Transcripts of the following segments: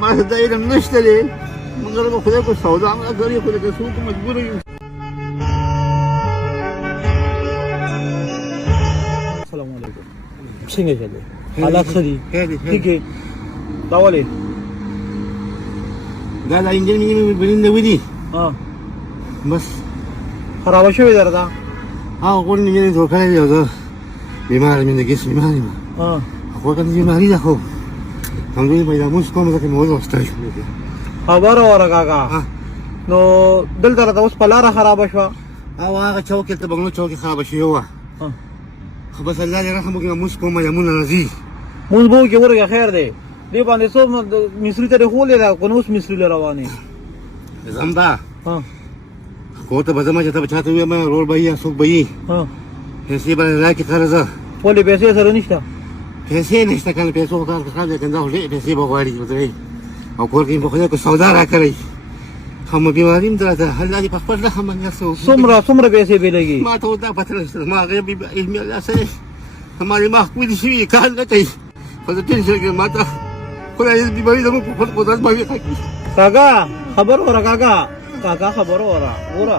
ما ته دا علم نشته دی مګر به خدای کو سودا مې کړی خو لکه څوک مجبور یو. السلام علیکم. څنګه چلې حالات ښه دي؟ ٹھیک ہے. دا ولې دا انجن مې بلنده ودی بس خرابه شوې ده دا. غوړ مې ټول کړی دی. زه بیمار مې د ګیس بیمار یم. خو کنه بیماری ده خو همدوی پیدا موږ کوم ځکه مې وځوستای خبره وره کاکا. نو دلته راته اوس په لاره خرابه شوه او هغه چوک ته بغلو چوک خرابه شوې وه. خو بس الله دې رحم وکړي موږ کوم یمونه راځي مونځ به وکړي ورګه خیر دی. دې باندې څو مصري ته دې ښولې ده که نو اوس مصري له روانې ځم دا کور ته به ځم چې ته به چاته ووایم رور به یي یا څوک به یي پیسې به راکړي قرضه. ولې پیسې سره نشته؟ پیسې نشته کنه پیسو خو کار خراب دی کنه دا خو ډېرې پیسې به غواړي ودرې او کور کې به خدای کو سودا راکړی هم بیماري هم درته الله دې په خپل رحم باندې څومره پیسې به لګي؟ ما ته دا پته نشته ما هغه علمي الله سره همارې محکومې شوي کار نه کوي خو زه ټینشن کړم ما ته خدای دې بیماري زموږ په خپل قدرت باندې راکړي. کاکا خبر وره کاکا خبر وره ګوره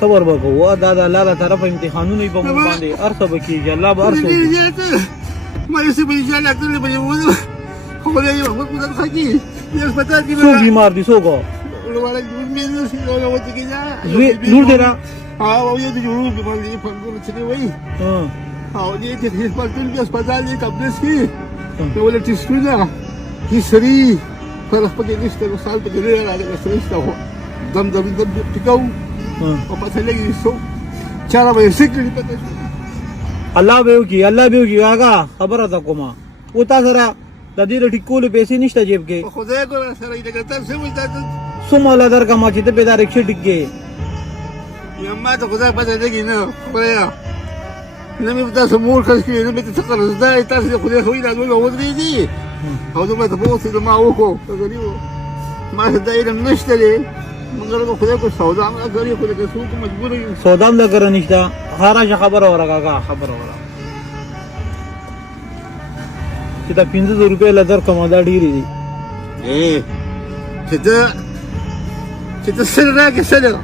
صبر به کوو دا د الله له طرفه امتحانونه یې په موږ باندې هر څه به کېږي الله به هر څه ما یې به انشاءالله کړلی به یې خدای یې خپل قدرت راکړي. هسپتال کې څوک بیمار دي څوک لور دی را او یو د جوړو بیمار دي پنځونه چې دی وایي او دې چې هسپتال کې کمپلیس کې نو ولې ټیسټونه هیستري پر خپل دې نشته نو سال په دې راغلی نشته هو دم ټیکاو او پته لګي سو چاره به سکري پته الله به وکي کاکا خبره ده کومه او تا سره د دې ټیکولو پیسې نشته جیب کې خدای کو سره دې ګټر سمې سمولا در کا ماچې ته به دا رکشې ډګې یا ما ته خدای پته لګي نه خدایا نه مې تاسو مور خرڅ کړي نه مې ته څه زده تاسو خدای خو یې راځوي او ودرې دي او زه به تاسو ته ما وکړو غریو ما ته علم نشته دی مګر به خدای کو سودا مې کړی خو لکه څوک مجبور یو. سودا هم لګره نشته خارا خبره وره کاکا خبره وره چې دا 500 روپۍ لدر کمادا ډیری دي چې ته سره راکې سره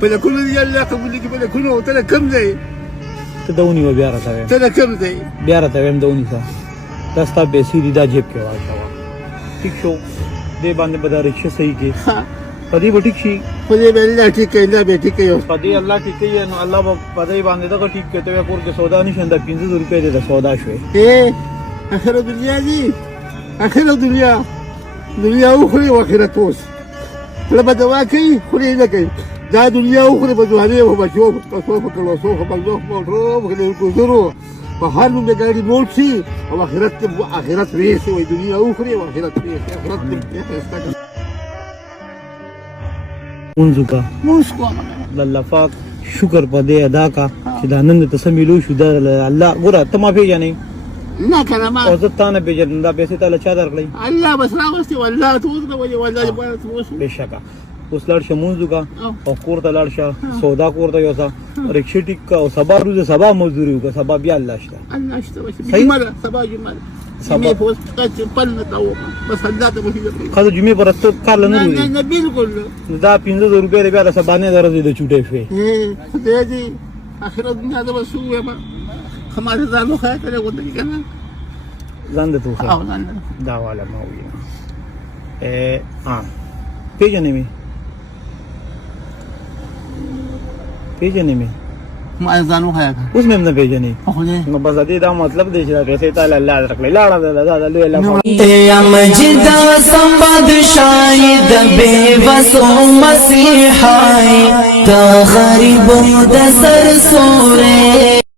په لکونو دی الله قبول کړي په لکونو ته کم دی ته دونی و بیا راته ته کم دی بیا راته ویم دونی ته دا ستا پیسې دي دا جیب کې واچوه ټیک شو دې باندې به دا رکشه صحیح کې په دې به ټیک شي په دې به الله ټیک کوي الله به ټیک کوي په دې الله ټیک کوي نو الله به په دې باندې دغه ټیک کوي ته کور کې سودا نشي دا 500 روپۍ دې د سودا شوې اخره دنیا دي اخره دنیا اخرى واخرت اوس لما دوا کوي خوري نه کوي دا دنیا اخرى په ځواني او بچو تاسو په کلو سو په بلو په روب کې ګورو په هر نوم به ګاډي موټ شي او اخرت ریسي وي دنیا اخرى واخرت ریسي اخرت دې منځکا الله پاک شکر پدې ادا کا چې دا نن ته سمېلو شو دا الله ګوره ته ما پیژنې نه کنه ما او زه تا نه پیژنم دا پیسې تاله چا درکړی الله بس راوستي والله توس نه وایي والله بېشکه اوس لاړ شه مونځ وکړه او کور ته لاړ شه سودا کور ته یوسه رکشې ټیک کړه او سبا روزه سبا مزدوري وکړه سبا بیا الله شته سبا جمعه سبا پوس پل نه تاو بس الله ته وایي خاطر جمعې پر ته کار نه وي نه بالکل دا 500 روپۍ بیا د سبا نه درځي د چوټې شوې خدای دې اخرت دنیا ته وسو ما हमारे जानो खाया करे वो तरीका ना जान दे तू دا वाला ما وي پیژنې مې ما जानो खाया اوس مې نه پیژنې نو بس دې دا مطلب دی چې پیسې تعالی الله درکړي لاړه دا لوی الله یا مجد سمبد شاید بے وسو مسیحای تا غریب د سر سورې